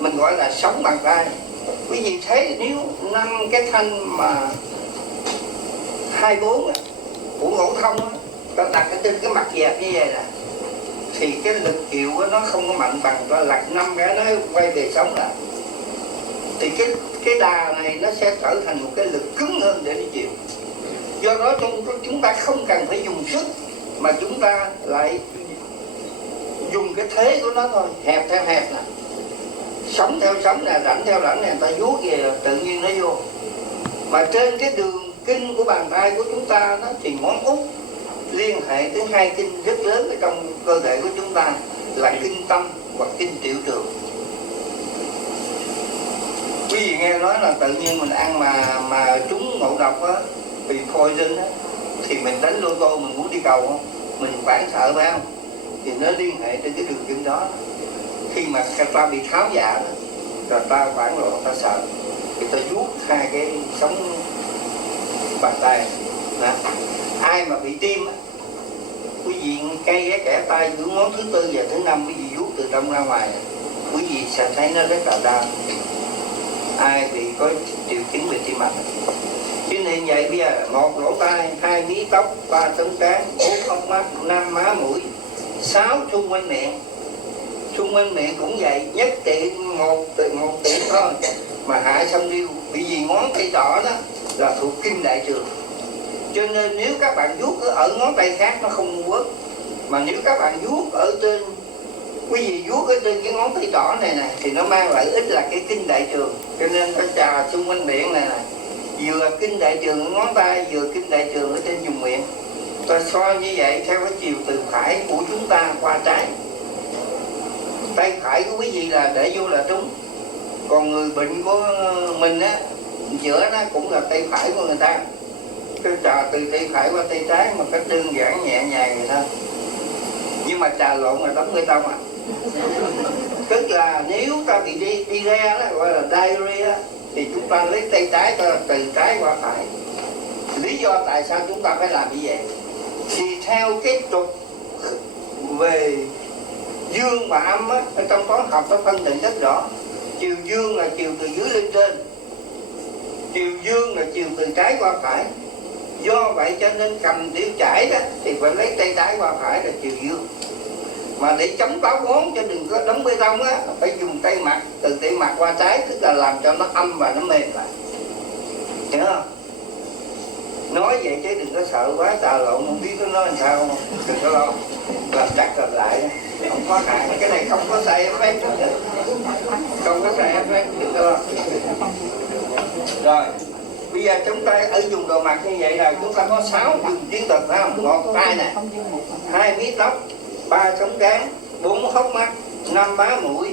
mình gọi là sống bằng tay. Quý vị thấy nếu 5 cái thanh mà 24 của gỗ thông á, ta đặt ở trên cái mặt dẹp như vậy nè, thì cái lực chịu của nó không có mạnh bằng ta lật 5 cái nó quay về sống lại. Thì cái đà này nó sẽ trở thành một cái lực cứng hơn để đi chịu. Do đó chúng ta không cần phải dùng sức, mà chúng ta lại dùng cái thế của nó thôi, hẹp theo hẹp nè, sống theo sống nè, rãnh theo rãnh nè, người ta vuốt về là tự nhiên nó vô. Mà trên cái đường kinh của bàn tay của chúng ta đó, thì ngón út liên hệ tới 2 kinh rất lớn ở trong cơ thể của chúng ta là kinh tâm và kinh tiểu trường. Quý vị nghe nói là tự nhiên mình ăn mà trúng ngộ độc á, bị poison á, thì mình đánh lô tô mình muốn đi cầu không, mình hoảng sợ phải không? Thì nó liên hệ tới cái đường kinh đó. Khi mà ta bị tháo dạ đó, rồi ta hoảng loạn, ta sợ, thì ta vuốt 2 cái sống bàn tay đó. Ai mà bị tim á, quý vị cây cái kẻ tay giữa ngón thứ 4 và thứ 5, quý vị vuốt từ trong ra ngoài, quý vị sẽ thấy nó rất là đau. Ai bị có triệu chứng về tim mạch. Cho nên vậy bây giờ 1 lỗ tai, 2 mí tóc, 3 tấm trán, 4 hốc mắt, 5 má mũi, 6 xung quanh miệng. Xung quanh miệng cũng vậy, nhất tiện một tiện thôi mà hạ xong điêu. Bởi vì ngón tay trỏ đó là thuộc kinh đại trường. Cho nên nếu các bạn vuốt ở ngón tay khác nó không quất, mà nếu các bạn vuốt ở trên, quý vị vuốt ở trên cái ngón tay trỏ này nè, thì nó mang lại ích là cái kinh đại trường. Cho nên ta trà xung quanh miệng này nè, vừa kinh đại trường ở ngón tay, vừa kinh đại trường ở trên vùng miệng. Ta xoa như vậy theo cái chiều từ phải của chúng ta qua trái. Tay phải của quý vị là để vô là trúng. Còn người bệnh của mình á, giữa nó cũng là tay phải của người ta. Cái trà từ tay phải qua tay trái mà cách đơn giản nhẹ nhàng vậy thôi. Nhưng mà trà lộn là đóng bê tông à. Tức là nếu ta bị đi ra đó, gọi là diarrhea, thì chúng ta lấy tay trái từ trái qua phải. Lý do tại sao chúng ta phải làm như vậy? Thì theo cái trục về dương và âm á, ở trong toán học nó phân định rất rõ. Chiều dương là chiều từ dưới lên trên, chiều dương là chiều từ trái qua phải. Do vậy cho nên cầm tiểu chải đó thì phải lấy tay trái qua phải là chiều dương. Mà để chống táo bón cho đừng có đóng bê tông á, phải dùng tay mặt, từ tay mặt qua trái, tức là làm cho nó âm và nó mềm lại. Hiểu không? Nói vậy chứ đừng có sợ quá, trà lộn không biết nó nói làm sao không. Đừng có lo, làm chặt làm lại, không có hại. Cái này không có sai phép, không có sai phép, đừng có lo. Rồi, bây giờ chúng ta ở dùng đồ mặt như vậy là chúng ta có 6 dùng chiến thuật phải không? 1 tay nè, 2 mí tóc, 3 sống trán, 4 hốc mắt, 5 má mũi,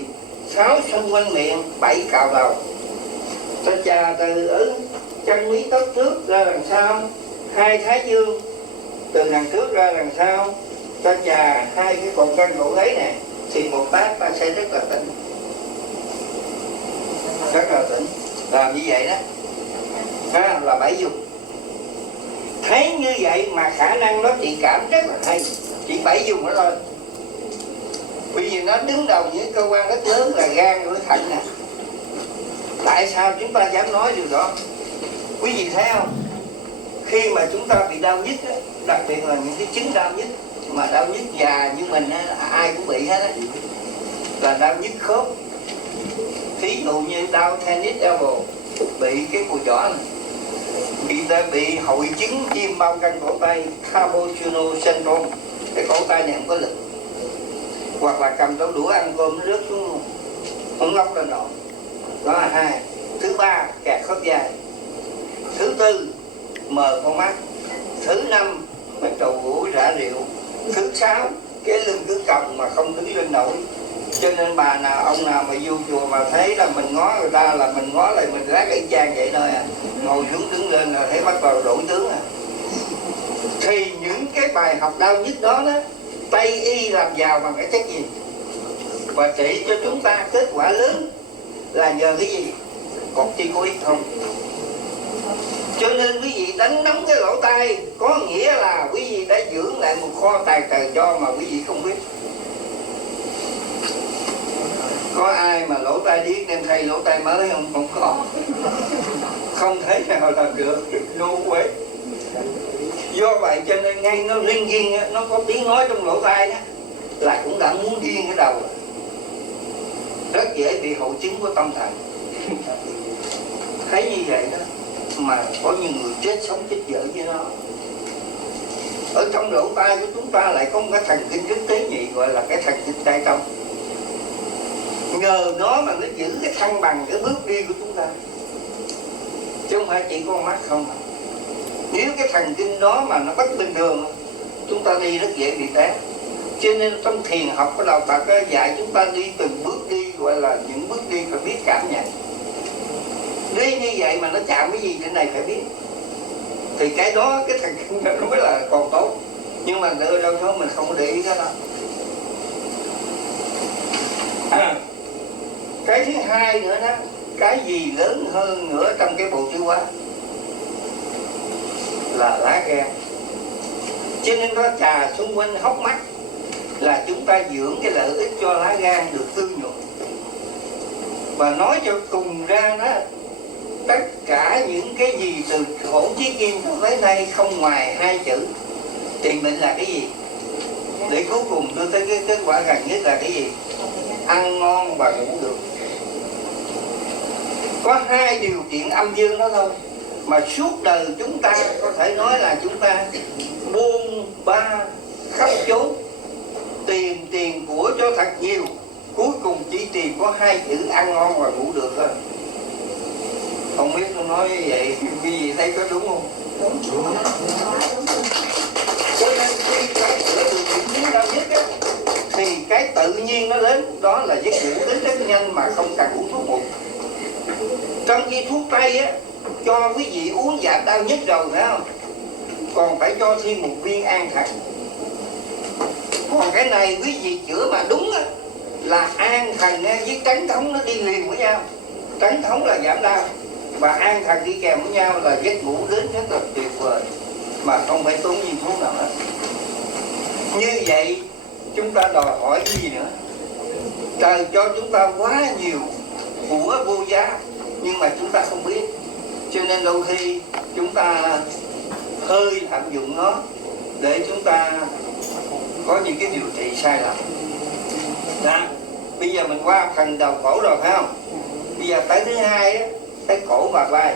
6 xung quanh miệng, 7 cào đầu. Ta chà từ ở chân mí tóc trước ra đằng sau, 2 thái dương từ đằng trước ra đằng sau. Ta chà 2 cái cột canh cổ gáy nè, thì một tác ta sẽ rất là tỉnh. Rất là tỉnh. Làm như vậy đó là 7 dùng. Thấy như vậy mà khả năng nó trị cảm rất là hay. Chỉ 7 dùng đó thôi. Bởi vì nó đứng đầu những cơ quan rất lớn là gan với thận nè. Tại sao chúng ta dám nói điều đó? Quý vị thấy không? Khi mà chúng ta bị đau nhức, đặc biệt là những cái chứng đau nhức, mà đau nhức già như mình ai cũng bị hết á, là đau nhức khớp. Thí dụ như đau tennis elbow, bị cái cùi chỏ này, bị hội chứng viêm bao quanh cổ tay, carpal tunnel syndrome, cái cổ tay này không có lực. Hoặc là cầm đôi đũa ăn cơm nó rớt xuống, không ngóc lên nổi. Đó là 2. Thứ 3, kẹt khớp vai. Thứ 4, mờ con mắt. Thứ 5, bắt đầu gũi rã rượu. Thứ 6, cái lưng cứ còng mà không đứng lên nổi. Cho nên bà nào, ông nào mà vô chùa mà thấy là mình ngó người ta là mình ngó lại mình rác y chang vậy thôi à. Ngồi xuống đứng lên là thấy bắt đầu đổi tướng à. Thì những cái bài học đau nhức đó đó, Tây y làm giàu bằng cái chất gì? Và trị cho chúng ta kết quả lớn là nhờ cái gì? Corticoid không? Cho nên quý vị đánh nóng cái lỗ tai có nghĩa là quý vị đã dưỡng lại một kho tài trời cho mà quý vị không biết. Có ai ai mà lỗ tai điếc đem thay lỗ tai mới không? Không có. Không thể nào làm được. No way. Do vậy cho nên ngay nó ring ring, nó có tiếng nói trong lỗ tai đó là cũng đã muốn điên cái đầu rồi. Rất dễ bị hội chứng của tâm thần. Thấy như vậy đó mà có nhiều người chết sống chết dở với nó. Ở trong lỗ tai của chúng ta lại có một cái thần kinh rất tế nhị, gọi là cái thần kinh tai trong. Nhờ nó mà nó giữ cái thăng bằng cái bước đi của chúng ta, chứ không phải chỉ con mắt không. Nếu cái thần kinh đó mà nó bất bình thường, chúng ta đi rất dễ bị té. Cho nên trong thiền học của đạo Phật dạy chúng ta đi từng bước đi, gọi là những bước đi phải biết cảm nhận. Đi như vậy mà nó chạm cái gì trên này phải biết. Thì cái đó, cái thần kinh đó nó mới là còn tốt. Nhưng mà ở đâu đó mình không có để ý cái đó. Cái thứ hai nữa đó, cái gì lớn hơn nữa trong cái bộ tiêu hóa là lá gan. Cho nên nó trà xung quanh hốc mắt là chúng ta dưỡng cái lợi ích cho lá gan được tư nhuận. Và nói cho cùng ra đó, tất cả những cái gì từ Phổ Chí Kim cho tới nay không ngoài hai chữ thì mình là cái gì? Để cuối cùng tôi thấy cái kết quả gần nhất là cái gì? Ăn ngon và ngủ được. Có hai điều kiện âm dương đó thôi mà suốt đời chúng ta có thể nói là chúng ta buôn ba khắp chốn, tìm tiền của cho thật nhiều, cuối cùng chỉ tìm có hai chữ ăn ngon và ngủ được thôi. Không biết tôi nói vậy cái gì thấy có đúng không? Đúng. Cho nên khi cái sửa được điểm tiến cao nhất á, thì cái tự nhiên nó đến, đó là giấc ngủ đến rất nhanh mà không cần uống thuốc ngủ. Trong khi thuốc tây á cho quý vị uống giảm đau nhất rồi phải không? Còn phải cho thêm một viên an thần. Còn cái này quý vị chữa mà đúng á, là an thần với trấn thống nó đi liền với nhau. Trấn thống là giảm đau và an thần đi kèm với nhau là giấc ngủ đến rất là tuyệt vời mà không phải tốn viên thuốc nào hết. Như vậy chúng ta đòi hỏi gì nữa? Trời cho chúng ta quá nhiều của vô giá nhưng mà chúng ta không biết. Cho nên đôi khi chúng ta hơi lạm dụng nó để chúng ta có những cái điều trị sai lầm. Đó. Bây giờ mình qua phần đầu cổ rồi phải không? Bây giờ tới thứ hai á, tới cổ và vai.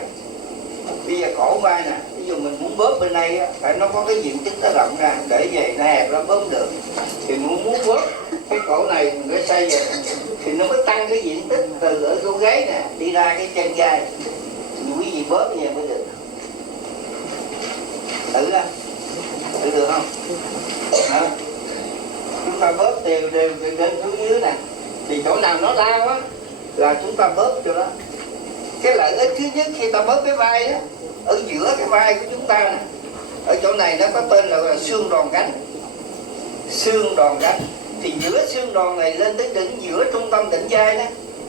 Bây giờ cổ vai nè, ví dụ mình muốn bóp bên đây á, phải nó có cái diện tích nó rộng ra, để về nó hẹp nó bóp được. Thì muốn bóp cái cổ này mình phải xoay về thì nó mới tăng cái diện tích từ ở chỗ gáy nè đi ra cái chân vai. Quý vị bóp như vậy mới được. Thử ra, thử được không? Đó. Chúng ta bóp đều đều từ trên xuống dưới nè, thì chỗ nào nó đau á là chúng ta bóp cho đó. Cái lợi ích thứ nhất khi ta bóp cái vai đó, ở giữa cái vai của chúng ta nè, ở chỗ này nó có tên là xương đòn gánh. Xương đòn gánh thì giữa xương đòn này lên tới đỉnh, giữa trung tâm đỉnh vai đó,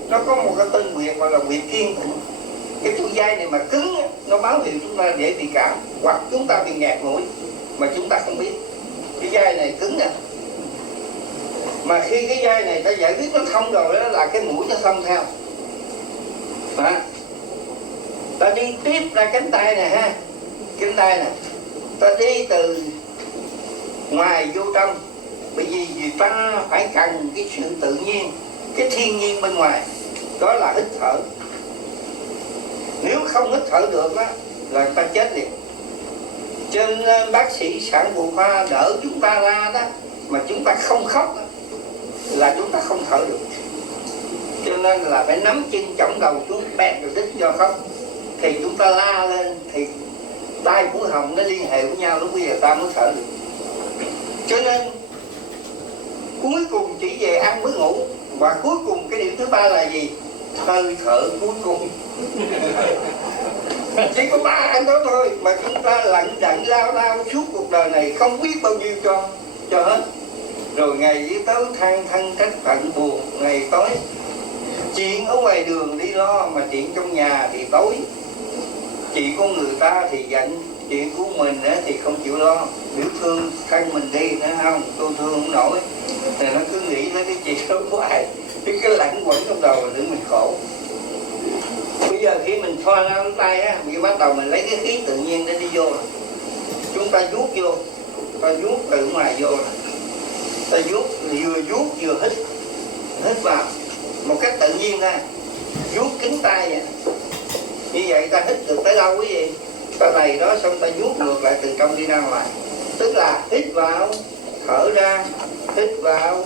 nó có một cái tên huyệt gọi là huyệt Kiên Thịnh. Cái chỗ vai này mà cứng á, nó báo hiệu chúng ta dễ bị cảm hoặc chúng ta bị nghẹt mũi mà chúng ta không biết. Cái vai này cứng nè, mà khi cái vai này ta giải quyết nó thông rồi đó là cái mũi nó thông theo. Đó. Ta đi tiếp ra cánh tay nè ha, cánh tay nè, ta đi từ ngoài vô trong, bởi vì ta phải cần cái sự tự nhiên, cái thiên nhiên bên ngoài, đó là hít thở. Nếu không hít thở được đó là ta chết liền. Cho nên bác sĩ sản phụ khoa đỡ chúng ta ra đó mà chúng ta không khóc đó, là chúng ta không thở được. Cho nên là phải nắm chân chổng đầu xuống bẹt rồi đít cho khóc. Thì chúng ta la lên thì tai mũi họng nó liên hệ với nhau, lúc bây giờ ta mới thở được. Cho nên cuối cùng chỉ về ăn với ngủ. Và cuối cùng cái điểm thứ ba là gì? Hơi thở cuối cùng. Chỉ có ba anh đó thôi mà chúng ta lận đận lao lao suốt cuộc đời này không biết bao nhiêu cho hết. Rồi ngày đi tới than thân trách phận buồn, ngày tối chuyện ở ngoài đường đi lo mà chuyện trong nhà thì tối. Chuyện của người ta thì giận, chuyện của mình thì không chịu lo. Biểu thương thân mình đi nữa không, tôi thương không nổi. Thì nó cứ nghĩ tới cái chuyện đó của ai. cái lẳng quẩn trong đầu để mình khổ. Bây giờ khi mình thoa ra tay á, mình bắt đầu mình lấy cái khí tự nhiên để đi vô. Chúng ta vuốt vô, ta vuốt từ ngoài vô, ta vuốt vừa hít vào một cách tự nhiên ha, vuốt kính tay vậy. Như vậy ta hít được tới đâu quý vị? Ta đầy đó xong ta vuốt ngược lại từ trong đi ra ngoài. Tức là hít vào, thở ra, hít vào,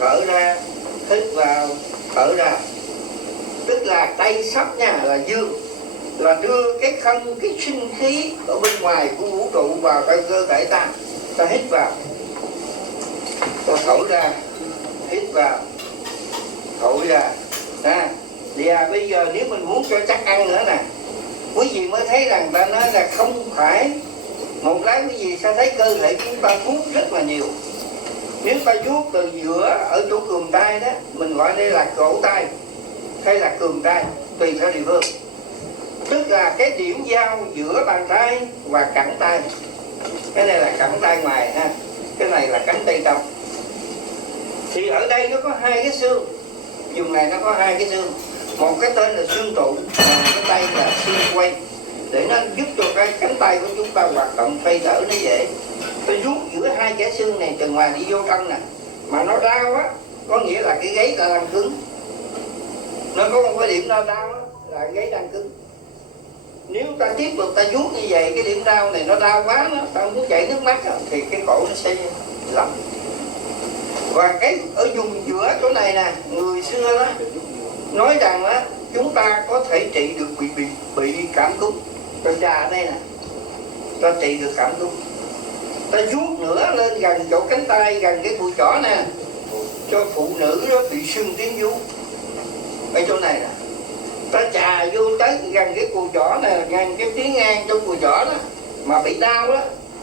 thở ra, hít vào, thở ra. Tức là tay sắp nha, là dương, là đưa cái không, cái sinh khí ở bên ngoài của vũ trụ vào trong cơ thể ta. Ta hít vào, ta thổi ra, hít vào, thổi ra. Và bây giờ nếu mình muốn cho chắc ăn nữa nè, quý vị mới thấy rằng ta nói là không phải một lát quý vị sẽ thấy cơ thể chúng ta vuốt rất là nhiều. Nếu ta vuốt từ giữa ở chỗ cườm tay đó, mình gọi đây là cổ tay hay là cườm tay, tùy theo địa phương. Tức là cái điểm giao giữa bàn tay và cẳng tay. Cái này là cẳng tay ngoài ha, cái này là cánh tay trong. Thì ở đây nó có hai cái xương, vùng này nó có hai cái xương. Một cái tên là xương trụ, một cái tay là xương quay, để nó giúp cho cái cánh tay của chúng ta hoạt động xoay đỡ nó dễ. Tôi vuốt giữa hai cái xương này từ ngoài đi vô trong nè, mà nó đau á, có nghĩa là cái gáy ta đang cứng. Nó có một cái điểm đau á, là gáy đang cứng. Nếu ta tiếp tục ta vuốt như vậy, cái điểm đau này nó đau quá, ta muốn chảy nước mắt đó, thì cái cổ nó sẽ lạnh. Và cái ở vùng giữa chỗ này nè, người xưa đó nói rằng á, chúng ta có thể trị được bị cảm cúm. Ta trà đây nè, ta trị được cảm cúm. Ta vuốt nữa lên gần chỗ cánh tay, gần cái cùi chỏ nè, cho phụ nữ đó bị sưng tuyến vú ở chỗ này nè. Ta chà vô tới gần cái cùi chỏ nè, gần cái tuyến ngang trong cùi chỏ đó, mà bị đau đó,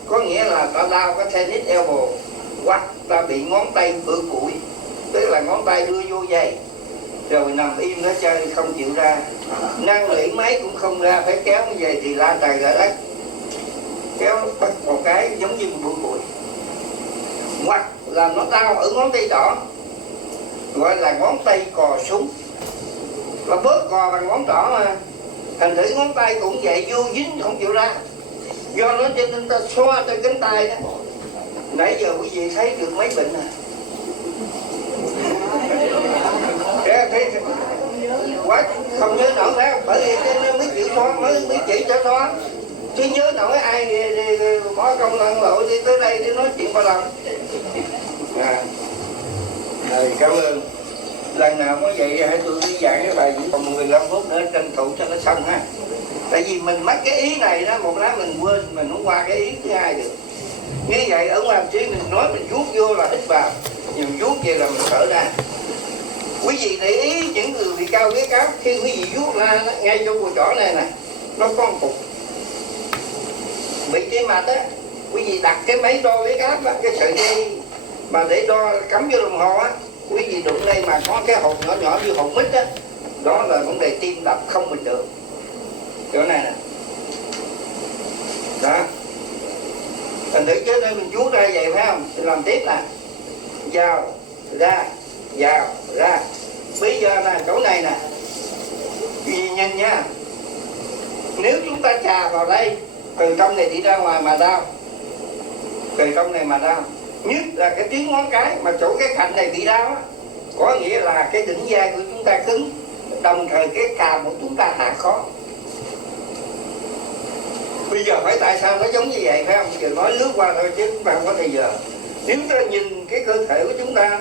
có nghĩa là ta đau cái tennis elbow, hoặc ta bị ngón tay bự củi, tức là ngón tay đưa vô giày, rồi nằm im nó chơi không chịu ra, năn nỉ máy cũng không ra, phải kéo như vậy thì la trời gỡ đất, kéo bắt một cái giống như một bự củi. Hoặc là nó đau ở ngón tay trỏ, gọi là ngón tay cò súng, là bớt cò bằng ngón trỏ mà, thành thử ngón tay cũng vậy, vô dính không chịu ra. Do nó cho nên ta xoa trên cánh tay đó. Nãy giờ quý vị thấy được mấy bệnh à? Quá không nhớ nổi phải không? Bởi vì nên mới chịu xoa, mới chỉ cho xoa. Chứ nhớ nổi ai bỏ công lăn lội đi tới đây để nói chuyện bao lòng. Cảm ơn. Lần nào có vậy hãy tôi đi giảng cái bài chỉ còn 15 phút nữa tranh thủ cho nó xong ha. Tại vì mình mất cái ý này đó, một lát mình quên, mình không qua cái ý thứ hai được. Như vậy ở ngoài trí mình nói mình vuốt vô là hít vào, nhưng vuốt vậy là mình thở ra. Quý vị để ý những người bị cao huyết áp, khi quý vị vuốt ra ngay trong cùi chỏ này nè, nó có một cục bị tim mạch á, quý vị đặt cái máy đo huyết áp á, cái sợi dây mà để đo cắm vô đồng hồ á, quý vị đụng đây mà có cái hột nhỏ nhỏ như hột mít á, đó là vấn đề tim đập không bình thường. Chỗ này nè, đó. Thành thử chứ nên mình vuốt ra vậy phải không? Mình làm tiếp nè, vào ra. Bây giờ nè, chỗ này nè, quý nhìn nha, nếu chúng ta chà vào đây, từ trong này đi ra ngoài mà đau, từ trong này mà đau, nhất là cái tuyến ngón cái mà chỗ cái cạnh này bị đau á, có nghĩa là cái đỉnh vai của chúng ta cứng, đồng thời cái càm của chúng ta hạ khó. Bây giờ hỏi tại sao nó giống như vậy phải không? Giờ nói lướt qua thôi chứ chúng ta không có thời giờ. Nếu ta nhìn cái cơ thể của chúng ta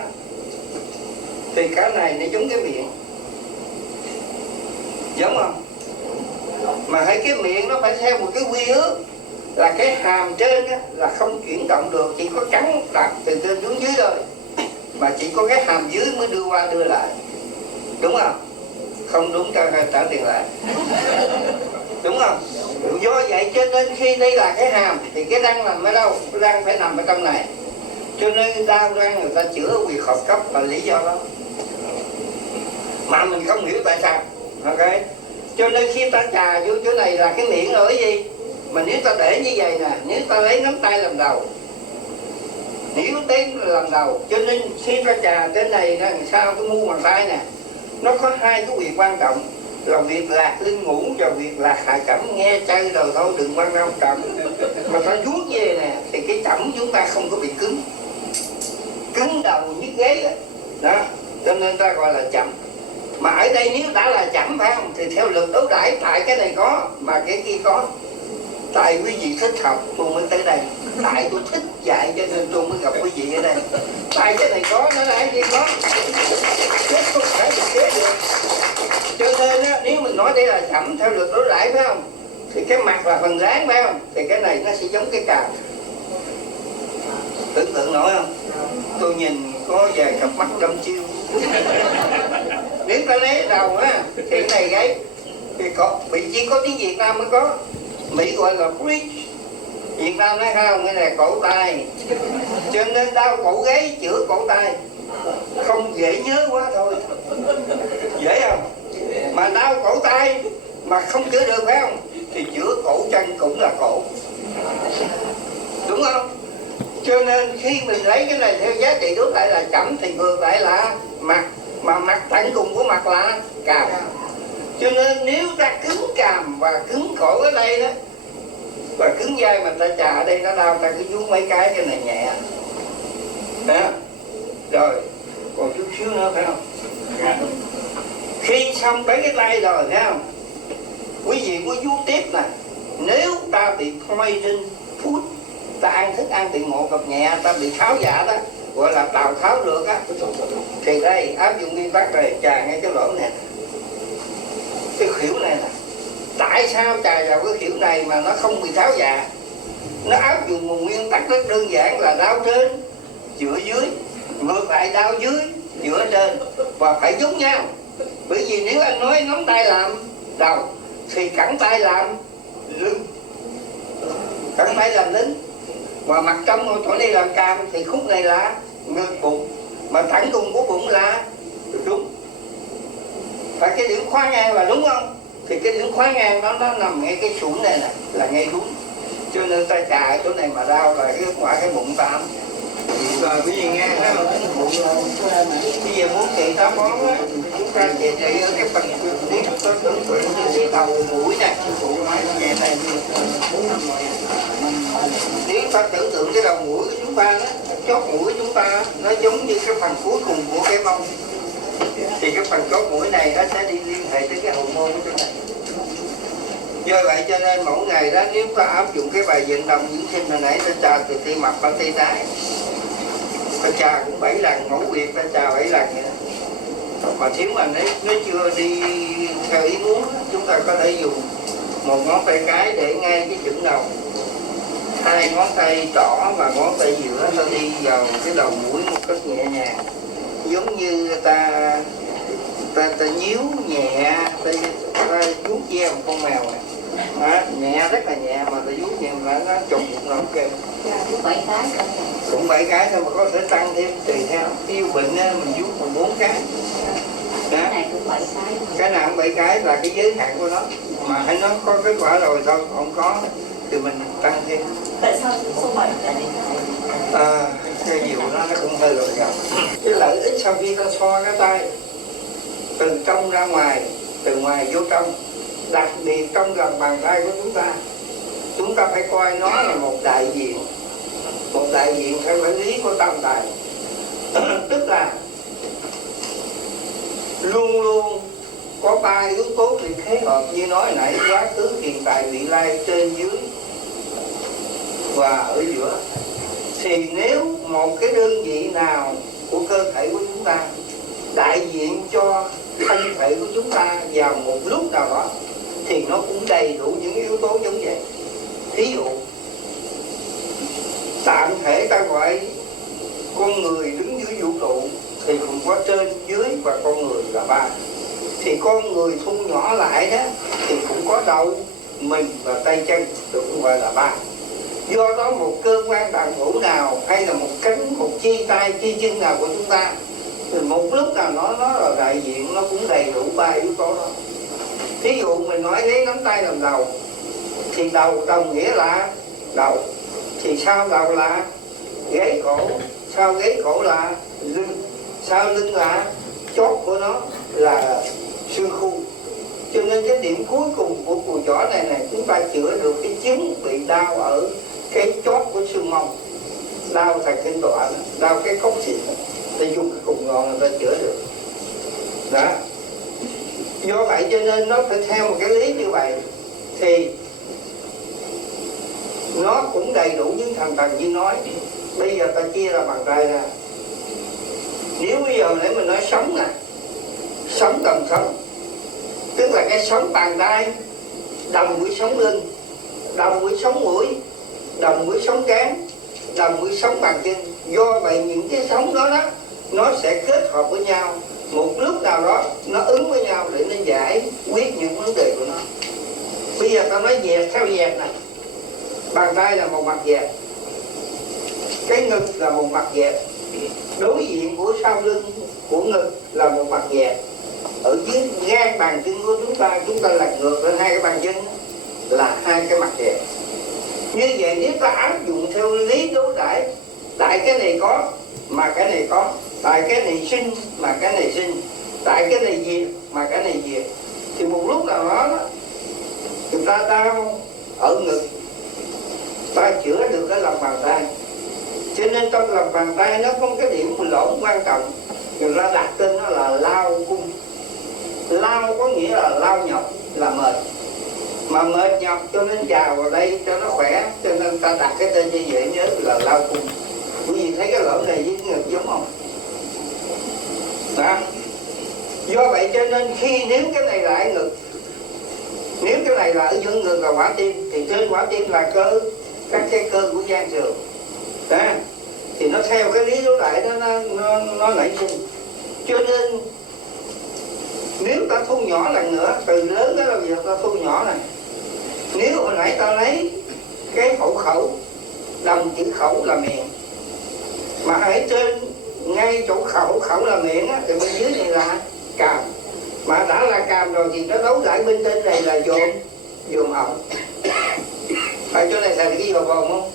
thì cái này nó giống cái miệng, giống không? Mà thấy cái miệng nó phải theo một cái quy ước là cái hàm trên á, là không chuyển động được, chỉ có cắn đặt từ trên xuống dưới thôi, mà chỉ có cái hàm dưới mới đưa qua đưa lại, đúng không? Không đúng cho trả tiền lại, đúng không? Do vậy cho nên khi đây là cái hàm thì cái răng nằm ở đâu? Cái răng phải nằm ở trong này, cho nên đau răng người ta chữa huyệt hợp cấp là lý do đó, mà mình không hiểu tại sao. Ok, cho nên khi ta chà vô chỗ này là cái miệng rồi cái gì, mà nếu ta để như vậy nè, nếu ta lấy nắm tay làm đầu, Nếu tiếng là làm đầu, cho nên khi ta trà trên này nó làm sao cái mu bàn tay nè, nó có hai cái việc quan trọng là việc lạc linh ngủ và việc lạc hạ cẩm. Nghe chơi rồi thôi đừng quan tâm cẩm, mà ta vuốt về nè thì cái cẩm chúng ta không có bị cứng đầu nhức gáy đó. Đó cho nên ta gọi là chậm. Mà ở đây nếu đã là chậm phải không thì theo luật đối đãi, tại cái này có mà cái kia có. Tại quý vị thích học tôi mới tới đây, tại tôi thích dạy cho nên tôi mới gặp quý vị ở đây. Tại cái này có nó là cái gì có, chứ không phải được kế được. Cho nên á, nếu mình nói đây là chậm theo luật đối đãi phải không, thì cái mặt là phần ráng phải không, thì cái này nó sẽ giống cái càm. Tưởng tượng nổi không? Tôi nhìn có vài cặp mắt đâm chiêu. Nếu ta lấy đầu á thì cái này gáy, thì có vị trí có tiếng Việt Nam mới có. Mỹ gọi là bridge, Việt Nam nói không, cái này cổ tay. Cho nên đau cổ gáy chữa cổ tay, không dễ nhớ quá thôi. Dễ không? Mà đau cổ tay mà không chữa được phải không, thì chữa cổ chân cũng là cổ, đúng không? Cho nên khi mình lấy cái này theo giá trị đối lại là chậm thì ngược lại là mặt, mà mặt tận cùng của mặt là càm. Cho nên nếu ta cứng càm và cứng cổ ở đây đó, và cứng vai mà ta chà ở đây nó đau, ta cứ vuốt mấy cái này nhẹ đó. Rồi còn chút xíu nữa phải không? Khi xong tới cái tay rồi thấy không, quý vị có vuốt tiếp nè. Nếu ta bị poison food, ta ăn thức ăn bị ngộ độc nhẹ, ta bị tháo dạ đó, gọi là tào tháo được á, thì đây áp dụng nguyên tắc này, chà ngay cái lỗ này, cái khuỷu này nè. Tại sao chà vào cái khuỷu này mà nó không bị tháo dạ? Nó áp dụng một nguyên tắc rất đơn giản là đau trên chữa dưới, ngược lại đau dưới chữa trên, và phải giống nhau. Bởi vì nếu anh nói nắm tay làm đầu thì cẳng tay làm lưng, cẳng tay làm lưng, và mặt trong chỗ này làm càm, thì khúc này là ngực bụng, mà thẳng cùng của bụng là đúng. Phải cái điểm khóa ngang là đúng không? Thì cái điểm khóa ngang nó nằm ngay cái sụn này nè, là ngay đúng. Cho nên ta chà ở chỗ này mà đau là cái quả cái bụng ta ấm. Rồi quý vị nghe thấy không? Bụng bây giờ muốn trị táo bón á, chúng ta trị ở cái phần nếu có tưởng tượng cái đầu mũi này, nghe này. Nếu ta tưởng tượng cái đầu mũi của chúng ta đó, chót mũi của chúng ta nó giống như cái phần cuối cùng của cái mông, thì cái phần chót mũi này nó sẽ đi liên hệ tới cái hậu môn của chúng ta. Do vậy cho nên mỗi ngày đó nếu ta áp dụng cái bài vận động dưỡng sinh hồi nãy ta chà từ tay mặt qua tay trái, ta chà cũng 7 lần, ngẫu việc ta chà 7 lần vậy đó. Mà thiếu mà nếu chưa đi theo ý muốn, chúng ta có thể dùng một ngón tay cái để ngay cái chữ đầu, hai ngón tay trỏ và ngón tay giữa ta đi vào cái đầu mũi một cách nhẹ nhàng, giống như ta nhíu nhẹ, ta vuốt ve một con mèo này. Đó, nhẹ rất là nhẹ mà ta vuốt nhẹ là nó trùng bụng là ok. Cũng 7 cái thôi mà có thể tăng thêm tùy theo. Yêu bệnh á, mình vuốt 14 cái. Đó. Cái nào cũng 7 cái là cái giới hạn của nó. Mà hay nó có kết quả rồi thôi, không có thì mình tăng thêm. Tại sao số 7 cái nhiều nó cũng hơi lội gặp. Cái lợi ích sau khi ta xoa cái tay từ trong ra ngoài, từ ngoài vô trong, đặc biệt trong lòng bàn tay của chúng ta phải coi nó là một đại diện theo cái lý của tam tài. Tức là luôn luôn có 3 yếu tố để kết hợp, như nói nãy, quá khứ, hiện tại, vị lai, trên dưới và ở giữa. Thì nếu một cái đơn vị nào của cơ thể của chúng ta đại diện cho thân thể của chúng ta vào một lúc nào đó thì nó cũng đầy đủ những yếu tố giống vậy. Thí dụ tạm thể ta gọi con người đứng dưới vũ trụ thì cũng có trên, dưới và con người là 3. Thì con người thu nhỏ lại đó thì cũng có đầu, mình và tay chân, cũng gọi là 3. Do đó một cơ quan tạng phủ nào hay là một cánh, một chi tay, chi chân nào của chúng ta thì một lúc nào nó là đại diện, nó cũng đầy đủ 3 yếu tố đó. Thí dụ mình nói lấy nắm tay làm đầu thì đầu đồng nghĩa là đầu, thì sau đầu là gáy cổ, sau gáy cổ là lưng, sau lưng là chót của nó là xương khu. Cho nên cái điểm cuối cùng của cùi chỏ này chúng ta chữa được cái chứng bị đau ở cái chót của xương mông, đau thần kinh tọa, đau cái cốc xịt, ta dùng cái cục ngọn người ta chữa được đó. Do vậy cho nên nó phải theo một cái lý như vậy thì nó cũng đầy đủ những thành phần như nói. Bây giờ ta chia ra bàn tay ra. Nếu bây giờ để mình nói sống nè, sống tầm sống, tức là cái sống bàn tay đồng với sống lưng, đồng với sống mũi, đồng với sống trán, đồng với sống bàn chân. Do vậy những cái sống đó nó sẽ kết hợp với nhau, một lúc nào đó nó ứng với nhau để nó giải quyết những vấn đề của nó. Bây giờ ta nói dẹt theo dẹt này, bàn tay là một mặt dẹt, cái ngực là một mặt dẹt, đối diện của sau lưng của ngực là một mặt dẹt, ở dưới gan bàn chân của chúng ta lật ngược lên hai cái bàn chân là hai cái mặt dẹt. Như vậy nếu ta áp dụng theo lý đối đãi, tại cái này có mà cái này có, tại cái này sinh mà cái này sinh, tại cái này diệt mà cái này diệt, thì một lúc nào đó người ta đau ở ngực, ta chữa được cái lòng bàn tay. Cho nên trong lòng bàn tay nó có một cái điểm lỗ quan trọng, người ta đặt tên nó là lao cung. Lao có nghĩa là lao nhọc, là mệt, mà mệt nhọc cho nên chà vào đây cho nó khỏe, cho nên ta đặt cái tên như vậy nhớ là lao cung. Quý vị thấy cái lỗ này với ngực giống không? Đó. Do vậy cho nên nếu cái này là ở ngực, nếu cái này là ở giữa ngực là quả tim, thì trên quả tim là cơ, các cái cơ của gian sườn. Đó. Thì nó theo cái lý đối đại đó nó nảy sinh. Cho nên nếu ta thu nhỏ lần nữa, từ lớn đó là bây giờ ta thu nhỏ này. Nếu hồi nãy ta lấy cái hậu khẩu, đồng chữ khẩu là miệng, mà ở trên ngay chỗ khẩu là miệng á, thì bên dưới này là càm. Mà đã là càm rồi thì nó đấu lại bên trên này là dồn họng. Phải chỗ này là cái dồn họng không?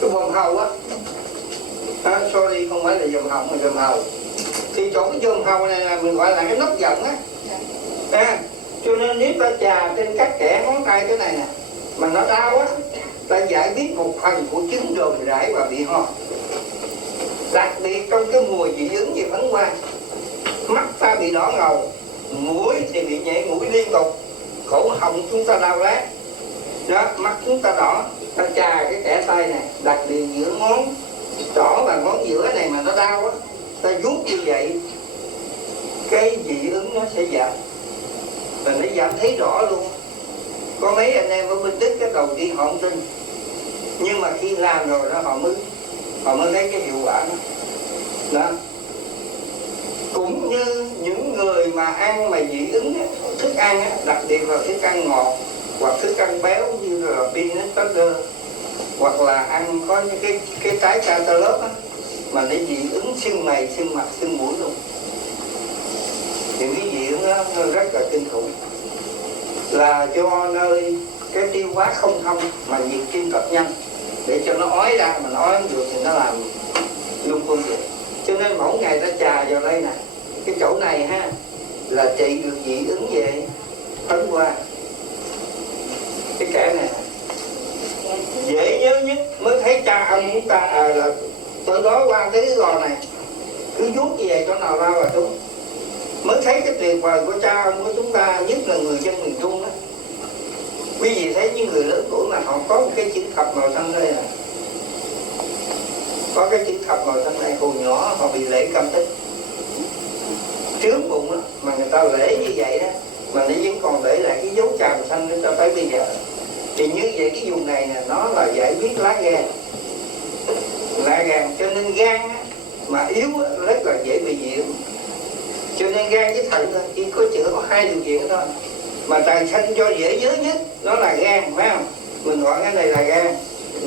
Cái vòng hầu á. Sorry, không phải là dồn họng mà dồn hầu. Thì chỗ cái dồn hầu này là mình gọi là cái nóc giọng á. Cho nên nếu ta chà trên các kẽ ngón tay cái này nè, mà nó đau á, ta giải quyết một phần của chứng đồn rãi và bị ho. Đặc biệt trong cái mùa dị ứng như phấn hoa, mắt ta bị đỏ ngầu, mũi thì bị nhảy mũi liên tục, cổ họng chúng ta đau rát, đó, mắt chúng ta đỏ, ta chà cái kẽ tay này, đặc biệt giữa ngón trỏ và ngón giữa này mà nó đau á, ta vuốt như vậy, cái dị ứng nó sẽ giảm, và nó giảm thấy rõ luôn. Có mấy anh em ở bên Đức cái đầu tiên họ không tin, nhưng mà khi làm rồi đó họ mới thấy cái hiệu quả đó. Cũng như những người mà ăn mà dị ứng á, thức ăn á, đặc biệt là thức ăn ngọt hoặc thức ăn béo như là peanut butter, hoặc là ăn có những cái trái cantaloupe á, mà nó dị ứng sưng mày, sưng mặt, sưng mũi luôn. Những cái dị ứng đó nó rất là kinh khủng, là do nơi cái tiêu hóa không thông mà nhiệt kim cập nhanh, để cho nó ói ra, mà nó ói không được thì nó làm lung tung vậy. Cho nên mỗi ngày ta chà vào đây nè, cái chỗ này ha, là trị được dị ứng về phấn hoa. Cái kẻ này dễ nhớ nhất, mới thấy cha ông chúng ta là tôi đó qua tới cái gò này, cứ vuốt như vậy chỗ nào lao là đúng. Mới thấy cái tuyệt vời của cha ông của chúng ta, nhất là người dân miền Trung đó. Quý vị thấy những người lớn tuổi mà họ có một cái chữ thập màu xanh đây nè, có cái chữ thập màu xanh này, hồi nhỏ họ bị lễ câm tích trướng bụng đó, mà người ta lễ như vậy đó, mà nó vẫn còn để lại cái dấu chàm xanh cho tới bây giờ. Thì như vậy cái vùng này nè, nó là giải quyết lá gan, cho nên gan á, mà yếu á, rất là dễ bị dị ứng. Cho nên gan với thận chỉ có chữa có hai điều kiện thôi, mà tài sinh cho dễ nhớ nhất đó là gan, phải không? Mình gọi cái này là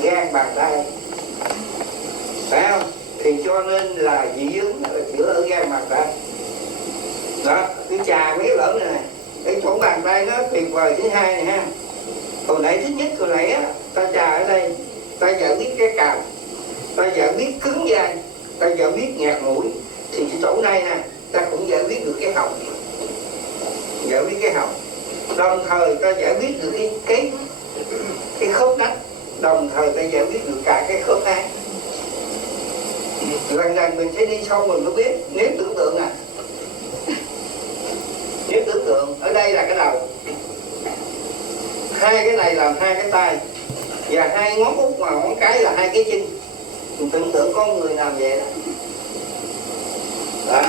gan bàn tay, phải không? Thì cho nên là dị ứng là chữa ở gan bàn tay đó. Cái chà mấy cái lỗ này, cái chỗ bàn tay nó tuyệt vời. Thứ hai này ha, hồi nãy thứ nhất hồi nãy á, ta chà ở đây ta giải quyết cái càm, ta giải quyết cứng dai, ta giải quyết nghẹt mũi, thì cái chỗ này nè ta cũng giải quyết được cái họng, giải quyết cái họng, đồng thời ta giải quyết được cái khớp nách, đồng thời ta giải quyết được cả cái khớp háng. Lần lần mình sẽ đi sâu mình mới biết. Nếu tưởng tượng nè, nếu tưởng tượng ở đây là cái đầu, hai cái này làm hai cái tay, và hai ngón út và ngón cái là hai cái chân. Mình tưởng tượng con người làm vậy đó. Đó.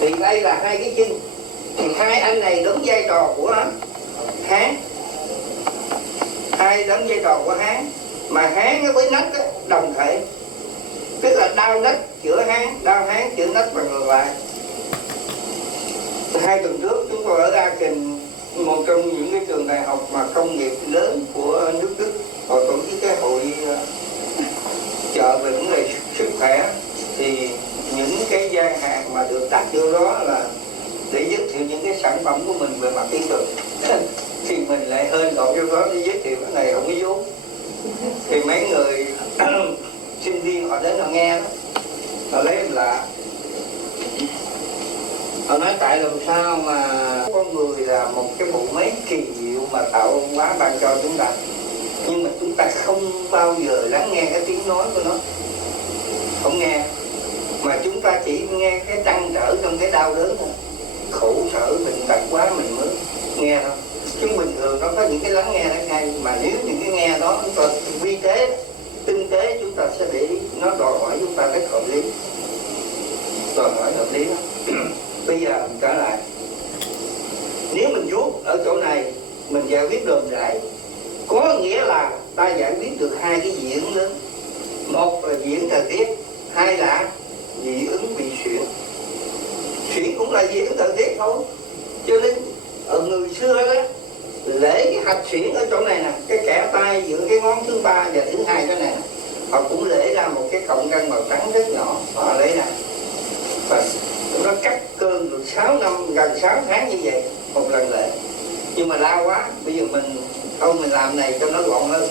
Thì đây là hai cái chân, thì hai anh này đóng vai trò của háng, hai đóng vai trò của háng, mà háng với nách đó, đồng thể, tức là đau nách chữa háng, đau háng chữa nách và ngược lại. 2 tuần trước chúng tôi ở Aachen, một trong những cái trường đại học mà công nghiệp lớn của nước Đức, họ tổ chức cái hội chợ về vấn đề sức khỏe, thì những cái gian hàng mà được đặt vô đó là để giới thiệu những cái sản phẩm của mình về mặt kỹ thuật. Thì mình lại hơi gọn vô đó để giới thiệu cái này không có vốn. Thì mấy người sinh viên họ đến họ nghe đó, họ lấy làm lạ. Họ nói tại làm sao mà con người là một cái bộ máy kỳ diệu mà tạo hóa ban cho chúng ta, nhưng mà chúng ta không bao giờ lắng nghe cái tiếng nói của nó, không nghe, mà chúng ta chỉ nghe cái trăn trở trong cái đau đớn thôi, khổ sở bệnh tật quá mình mới nghe thôi. Chứ bình thường nó có những cái lắng nghe nó hay, mà nếu những cái nghe đó chúng ta vi tế, tinh tế, chúng ta sẽ để ý, nó đòi hỏi chúng ta rất hợp lý, đòi hỏi hợp lý đó. Bây giờ mình trở lại, nếu mình vuốt ở chỗ này mình giải quyết đồm rải, có nghĩa là ta giải quyết được hai cái dị ứng lớn. Một là dị ứng thời tiết, hai là dị ứng bị suyễn. Suyễn cũng là dị ứng thời tiết thôi. Cho nên ở người xưa đó, lễ cái hạch suyễn ở chỗ này nè, cái kẽ tay giữa cái ngón thứ 3 và thứ 2 cái này, họ cũng lễ ra một cái cọng răng màu trắng rất nhỏ, họ lấy ra và nó cắt cơn được 6 năm, gần 6 tháng như vậy một lần lễ. Nhưng mà lao quá, bây giờ mình mình làm này cho nó gọn hơn.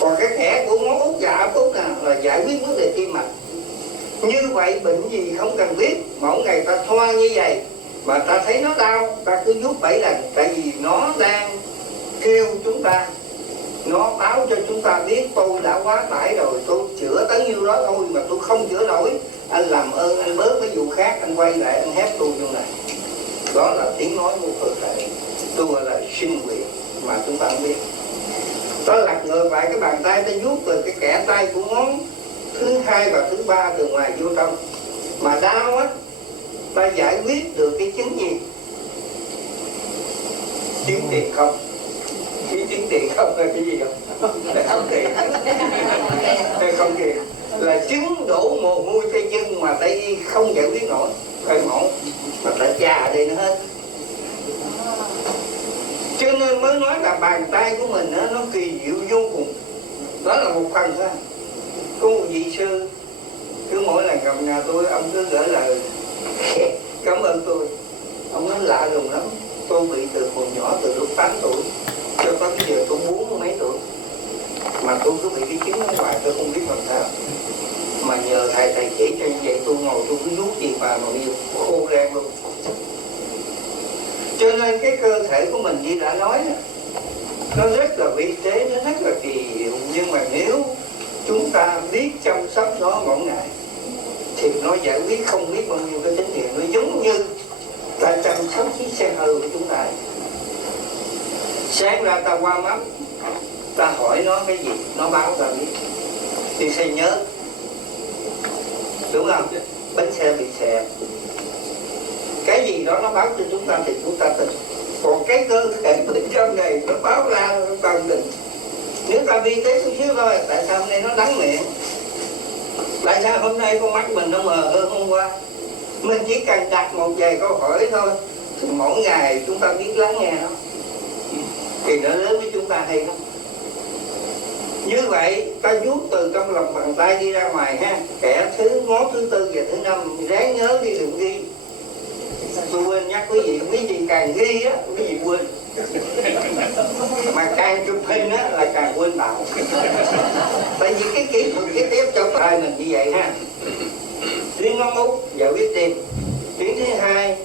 Còn cái thẻ của ngón út và áp út là giải quyết vấn đề tim mạch. Như vậy bệnh gì không cần biết, mỗi ngày ta thoa như vậy mà ta thấy nó đau, ta cứ vuốt 7 lần, tại vì nó đang kêu chúng ta, nó báo cho chúng ta biết tôi đã quá tải rồi, tôi chữa tới nhiêu đó thôi mà tôi không chữa nổi, anh làm ơn anh bớt cái vụ khác, anh quay lại anh hét tôi trong này. Đó là tiếng nói của cơ thể, tôi gọi là sinh nguyện mà chúng ta không biết. Đó lật ngược lại cái bàn tay, ta vuốt từ cái kẽ tay của ngón thứ 2 và thứ 3 từ ngoài vô trong, mà đau á, ta giải quyết được cái chứng gì? Chứng tiền không? Cái chứng tiền không là cái gì không? Là không tiền. Không tiền là chứng đổ mồ hôi tay chân mà tay không giải quyết nổi, phải mổ mà ta chà đi nó hết. Cho nên mới nói là bàn tay của mình đó, nó kỳ diệu vô cùng. Đó là một phần thôi. Có một vị sư cứ mỗi lần gặp nhà tôi, ông cứ gửi lời cảm ơn tôi. Ông nói lạ lùng lắm, tôi bị từ hồi nhỏ, từ lúc 8 tuổi cho tới bây giờ tôi 40 mấy tuổi mà tôi cứ bị cái chứng ở ngoài, tôi không biết làm sao. Mà nhờ thầy chỉ cho như vậy, tôi ngồi tôi cứ vuốt gì mà bây giờ khô ren luôn. Cho nên cái cơ thể của mình như đã nói đó, nó rất là vi tế, nó rất là kỳ diệu. Nhưng mà nếu chúng ta biết chăm sóc nó mỗi ngày thì nó giải quyết không biết bao nhiêu cái tín hiệu. Nó giống như ta chăm sóc chiếc xe hơi của chúng ta. Sáng ra ta qua mắt, ta hỏi nó cái gì, nó báo ta biết. Thì sẽ nhớ, đúng không? Bánh xe bị xẹp, cái gì đó nó báo cho chúng ta thì chúng ta tin. Còn cái cơ thể bên trong này nó báo ra bằng tình. Nếu ta vi tế chút xíu thôi, tại sao hôm nay nó đắng miệng? Tại sao hôm nay con mắt mình nó mờ hơn hôm qua? Mình chỉ cần đặt một vài câu hỏi thôi, thì mỗi ngày chúng ta biết lắng nghe nó, thì nó lớn với chúng ta hay lắm. Như vậy ta vuốt từ trong lòng bàn tay đi ra ngoài ha, kẻ thứ ngón thứ 4 và thứ 5, ráng nhớ đi, đừng ghi. Tôi quên nhắc quý vị càng ghi á, quý vị quên. Mà càng chụp hình á là càng quên bảo. Tại vì cái kỹ thuật kế tiếp cho tay mình như vậy ha. Tuyến ngón út giải quyết tim. Tuyến thứ hai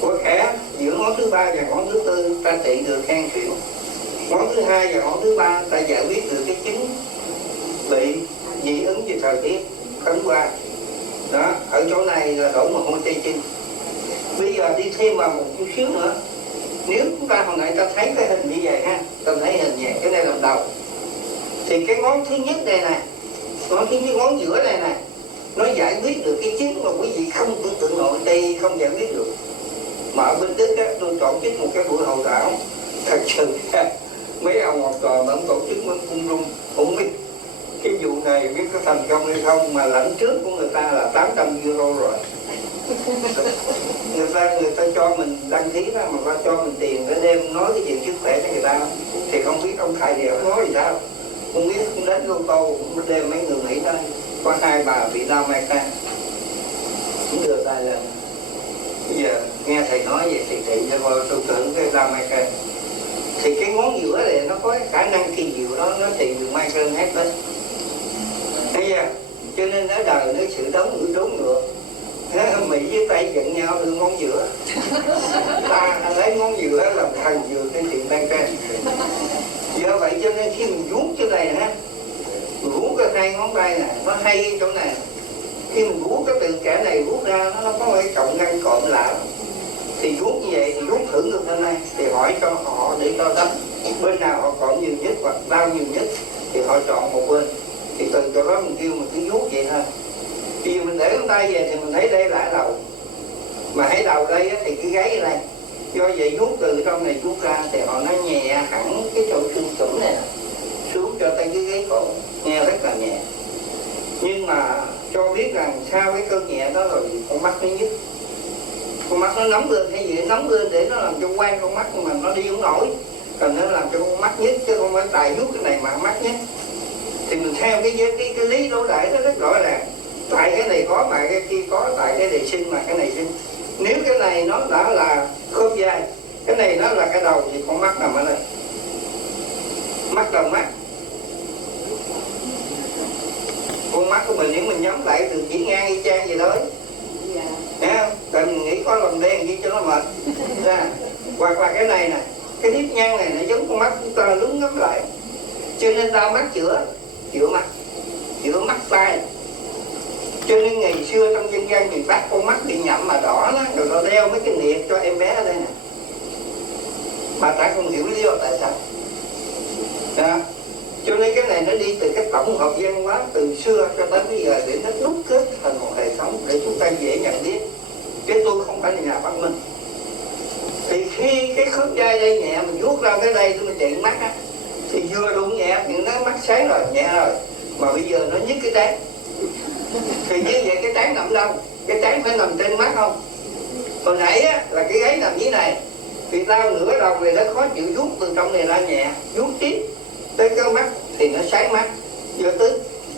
của khẽ giữa ngón thứ ba và ngón thứ tư ta trị được khen xuyển. Ngón thứ hai và ngón thứ ba ta giải quyết được cái chứng bị dị ứng về thời tiết khấn qua. Đó, ở chỗ này là đổ mồ hôi tay chân. Bây giờ đi thêm vào một chút xíu nữa. Nếu chúng ta hồi nãy ta thấy cái hình như vậy ha, ta thấy hình vậy, cái này làm đầu. Thì cái ngón thứ nhất đây này, ngón thứ nhất, ngón giữa đây này, nó giải quyết được cái chứng mà quý vị không tưởng tượng nổi, đây không giải quyết được. Mà ở bên Đức á, tôi tổ chức một cái buổi hội thảo, thật sự mấy ông học trò mà ông tổ chức mới cung rung, không biết cái vụ này biết có thành công hay không, mà lãnh trước của người ta là 800 euro rồi. Người ta cho mình đăng ký đó, mà ta cho mình tiền để đem nói cái chuyện sức khỏe cho người ta, thì không biết ông thầy đều nói gì sao, không biết cũng đến Lô Tô cũng đem mấy người Mỹ tới, có hai bà bị đau mai can cũng đưa tay lên. Bây giờ nghe thầy nói về thị cho coi, tôi tưởng cái đau mai can thì cái ngón giữa này nó có cái khả năng kỳ diệu đó, nó trị được mai can hết đấy. Thấy chưa? Cho nên ở đời nó sự đốn ngược. Mỹ với Tây giận nhau đưa ngón giữa. Ta lấy ngón giữa làm thần dược cái chuyện tan can. Do vậy cho nên khi mình vuốt chỗ này ha, vuốt cái hai ngón tay này, nó hay chỗ này. Khi mình vuốt cái từ cả này vuốt ra, nó có cái cọng răng cộm lạ. Thì vuốt như vậy thì vuốt thử được hôm nay, thì hỏi cho họ để cho đắp bên nào họ cộm nhiều nhất hoặc đau nhiều nhất thì họ chọn một bên. Thì từ chỗ đó mình kêu mình cứ vuốt vậy thôi. Khi mình để ngón tay về thì mình thấy đây là đầu. Mà thấy đầu đây thì cái gáy ở đây. Do vậy vuốt từ trong này vuốt ra thì họ nó nhẹ hẳn cái chỗ xương củng này xuống cho tới cái gáy cổ, nghe rất là nhẹ. Nhưng mà cho biết rằng sau cái cơn nhẹ đó rồi con mắt nó nhức. Con mắt nó nóng lên hay gì, nóng lên để nó làm cho quay con mắt mà nó đi không nổi. Còn nó làm cho con mắt nhức, chứ không phải tài vuốt cái này mà mắt nhức. Thì mình theo cái lý đổ đại nó rất rõ ràng. Tại cái này có mà cái kia có, tại cái này sinh mà cái này sinh. Nếu cái này nó đã là khớp vai, cái này nó là cái đầu thì con mắt nằm ở đây. Mắt đầu mắt. Con mắt của mình nếu mình nhắm lại từ chỉ ngang y chang vậy thôi. Thấy không? Tại mình nghĩ có lồng đen gì cho nó mệt. Hoặc là cái này nè, cái nếp nhăn này nó giống con mắt chúng ta lúng ngắm lại. Cho nên đau mắt giữa mắt, giữa mắt tai. Cho nên ngày xưa trong dân gian miền Bắc con mắt bị nhậm mà đỏ đó, rồi nó đeo mấy cái niệm cho em bé ở đây nè. Mà ta không hiểu lý do tại sao. Đó. Cho nên cái này nó đi từ cái tổng hợp văn hóa từ xưa cho tới bây giờ để nó đúc kết thành một hệ thống để chúng ta dễ nhận biết. Chứ tôi không phải là nhà phát minh. Thì khi cái khớp vai đây nhẹ mình vuốt ra cái đây tôi mình chạy mắt á, thì vừa đụng nhẹ thì nó mắt sáng rồi, nhẹ rồi. Mà bây giờ nó nhức cái trán. Thì như vậy cái trán nằm đâu? Cái trán phải nằm trên mắt không? Hồi nãy á, là cái gáy nằm dưới này. Thì tao nửa đầu này nó khó chịu, vuốt từ trong này ra nhẹ, vuốt tiếp tới cái mắt thì nó sáng mắt. Giờ tới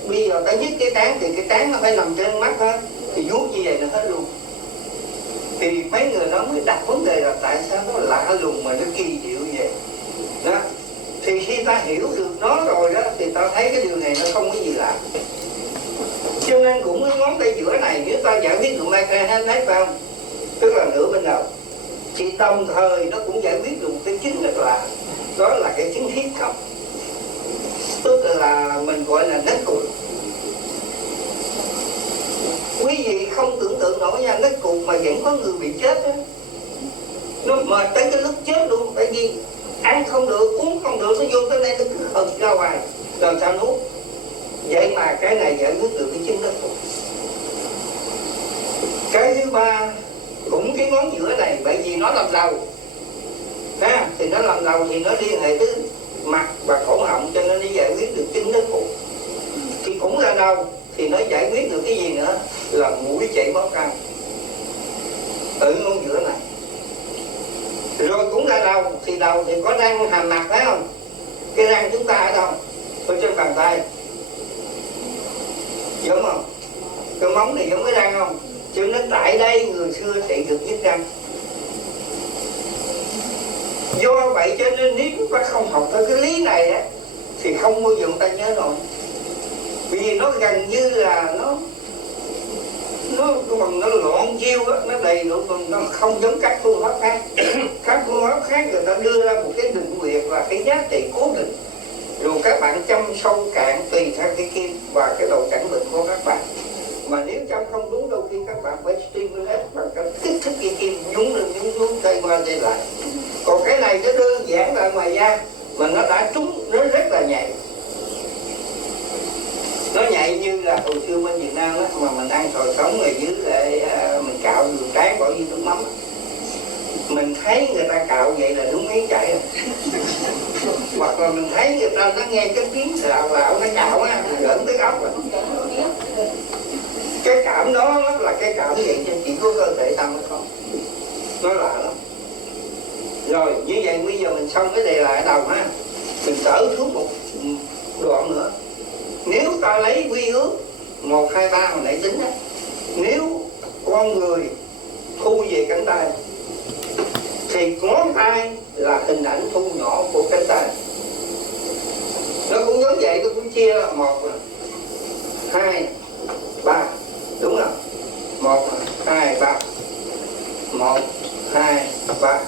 bây giờ ta nhức cái trán thì cái trán nó phải nằm trên mắt hết. Thì vuốt như vậy là hết luôn. Thì mấy người đó mới đặt vấn đề là tại sao nó lạ lùng mà nó kỳ diệu vậy. Đó. Thì khi ta hiểu được nó rồi đó thì ta thấy cái điều này nó không có gì lạ. Cho nên cũng cái ngón tay giữa này nếu ta giải quyết được migraine hết phải không? Tức là nửa bên đầu. Thì đồng thời nó cũng giải quyết được một cái chứng rất là, đó là cái chứng huyết khớp. Tức là mình gọi là nấc cục. Quý vị không tưởng tượng nổi nha, nấc cục mà vẫn có người bị chết đó. Nó mệt tới cái lúc chết luôn. Tại vì ăn không được, uống không được, nó vô tới đây nó cứ hực ra hoài. Làm sao nuốt? Vậy mà cái này giải quyết được cái chứng nấc cục. Cái thứ ba cũng cái ngón giữa này, bởi vì nó làm đầu ha, thì nó làm đầu thì nó liên hệ tới mặt và cổ họng, cho nên nó giải quyết được chứng nấc cục. Thì cũng là đầu thì nó giải quyết được cái gì nữa là mũi chảy máu cao ở ngón giữa này. Rồi cũng là đầu thì có răng hàm mặt phải không? Cái răng chúng ta ở đâu? Ở trên bàn tay, giống không? Cái móng này giống cái răng không? Cho nên tại đây người xưa trị được nhức răng. Do vậy cho nên nếu chúng ta không học tới cái lý này á thì không bao giờ người ta nhớ nổi, vì nó gần như là nó loạn chiêu á, nó đầy đủ, nó không giống các phương pháp khác. Các phương pháp khác người ta đưa ra một cái định nguyệt và cái giá trị cố định, rồi các bạn chăm sâu cạn tùy theo cái kim và cái độ cảnh bệnh của các bạn. Mà nếu chăm không đúng, đôi khi các bạn phải stimulate bằng cách kích thích cái kim nhúng lên nhúng đây qua đây lại. Còn cái này nó đơn giản là ngoài da mà nó đã trúng, nó rất là nhạy. Nó nhạy như là hồi xưa bên Việt Nam đó, mà mình ăn sồi sống rồi dưới lại mình cạo đường tráng bỏ với nước mắm, mình thấy người ta cạo vậy là đúng miếng chảy rồi. Hoặc là mình thấy người ta nó nghe cái tiếng xào lạo nó cạo á, gỡn tới ốc rồi. Cái cảm đó nó là cái cảm vậy chứ chỉ có cơ thể tâm hay không, nó lạ lắm. Rồi như vậy bây giờ mình xong cái đề lại ở đầu ha, mình trở xuống một đoạn nữa. Nếu ta lấy quy ước 1, 2, 3 mà nãy tính á, nếu con người thu về cánh tay thì ngón tay là hình ảnh thu nhỏ của cánh tay. Nó cũng giống vậy, nó cũng chia là 1, 2, 3, đúng không? 1, 2, 3, 1, 2, 3.